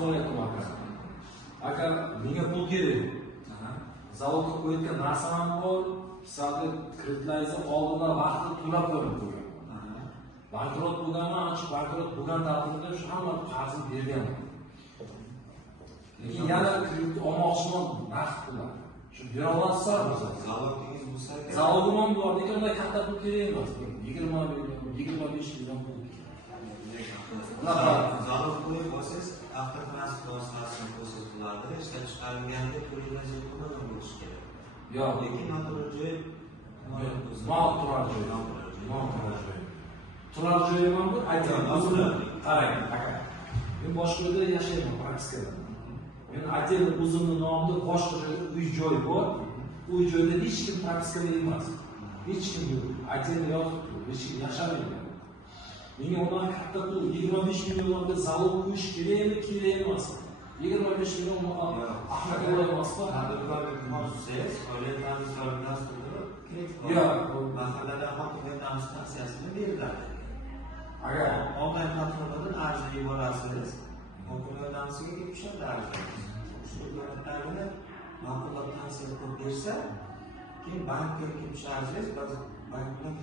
so'rayapman aka menga pul kerak. Zavodga qo'yayotgan narsam ham bor, hisobga kreditlaringizni oldindan vaqtida to'lab qo'ygan. Bankrot bo'lganman, bankrot bo'lgan taqdirda shu hamma qarzni berganman. Lekin yana kredit olmoqchiman naqd bilan. Shu bera olasizmi? Zavodingiz bo'lsa, zavodim ham bor, lekin unday katta pul kerak emas. 20 million, 25 million pul. Zavod qo'yib olsangiz, avtotransport vositasini ko'rsatiladi, ishlab chiqarilganda to'laydigan pullar bo'lishi kerak. Yo'q, lekin noto'g'ri joy, mal turar joy. Turar joyi ham bor, aytayman. Qarang, aka. Men boshqa yerda yashayman, praktikada. Men aytayman, o'zimning nomimda boshqa joyda uy-joy bor. Uy-joyda hech kim praktikada emas. Hech kim yo'q. Aytayman, yotibdi, hech kim yashamaydi. Menga undan katta pul 25 millionga zavod qo'yish kerakmi, kerak emas. 25 million ahmoq emasmi? Tadbirkorlik mavzusiz, oila ta'minotlarini turib, yo'q, mahallada hokimiyat administratsiyasini beriladi. agar onlayn platformadan ariza yuborasiz, hokimiyat administratsiyasiga kelib tushadi ariza. Shu hujjatlarni ma'qullab tavsiya qilib bersa, keyin bankka kelib tushasiz, biz bank bilan